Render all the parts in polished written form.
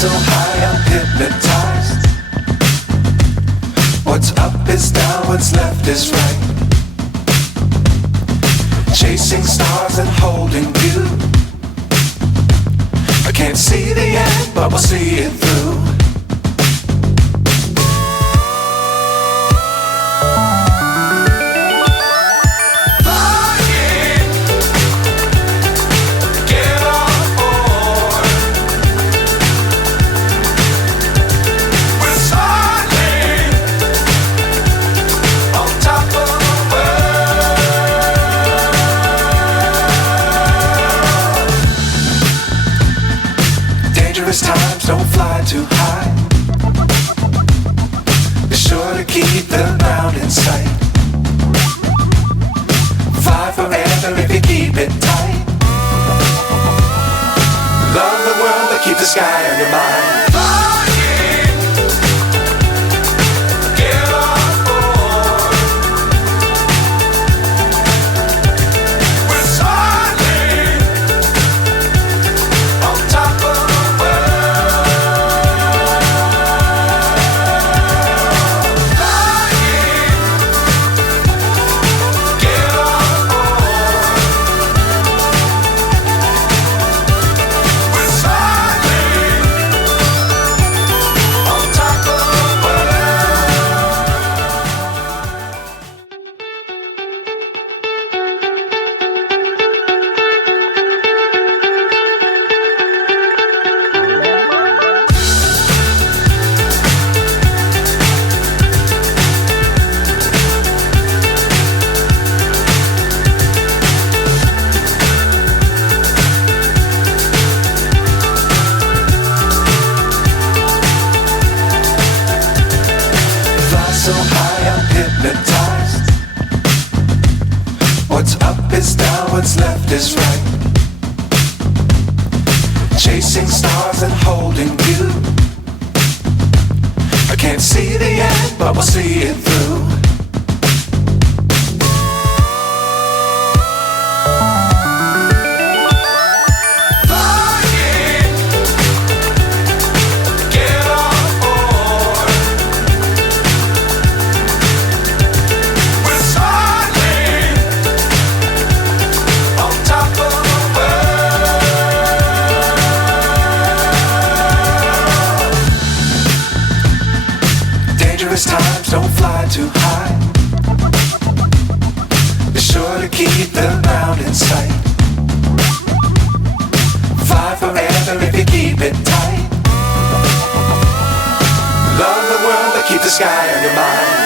So high I'm hypnotized. What's up is down, what's left is right. Chasing stars and holding you. I can't see the end, but we'll see it through. Times don't fly too high. Be sure to keep the ground in sight. Fly forever if you keep it tight. Love the world but keep the sky on your mind. So high I'm hypnotized. What's up is down, what's left is right. Chasing stars and holding you. I can't see the end, but we'll see it through. Times don't fly too high. Be sure to keep the ground in sight. Fly forever if you keep it tight. Love the world but keep the sky on your mind.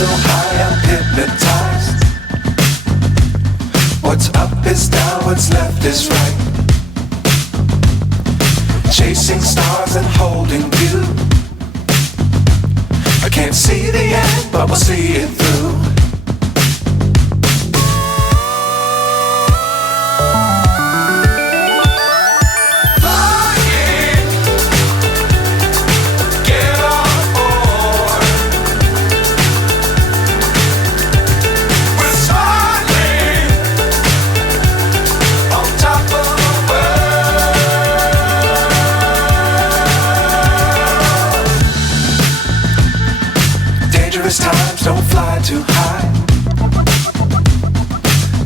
So high I'm hypnotized. What's up is down, what's left is right. Chasing stars and holding you. I can't see the end, but we'll see it through. times, don't fly too high.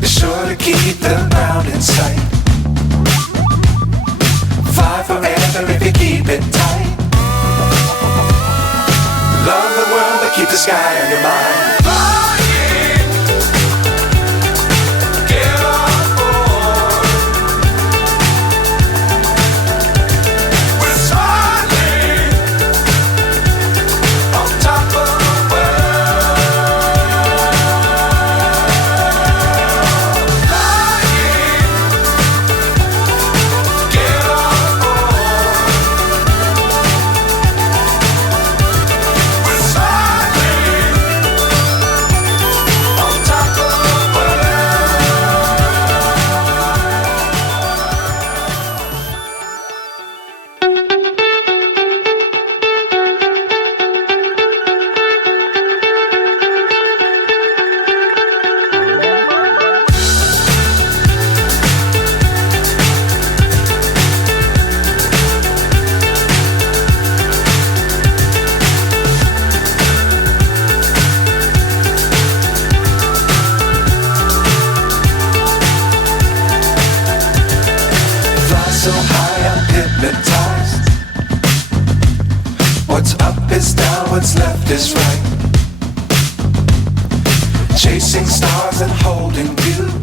Be sure to keep the ground in sight. Fly forever if you keep it tight. Love the world, but keep the sky on your mind. Flying, get on board. We're soaring on top of the world. Flying, get on board. We're soaring on top of the fly so high, I'm hypnotized. What's up is down, what's left is right. Chasing stars and holding you.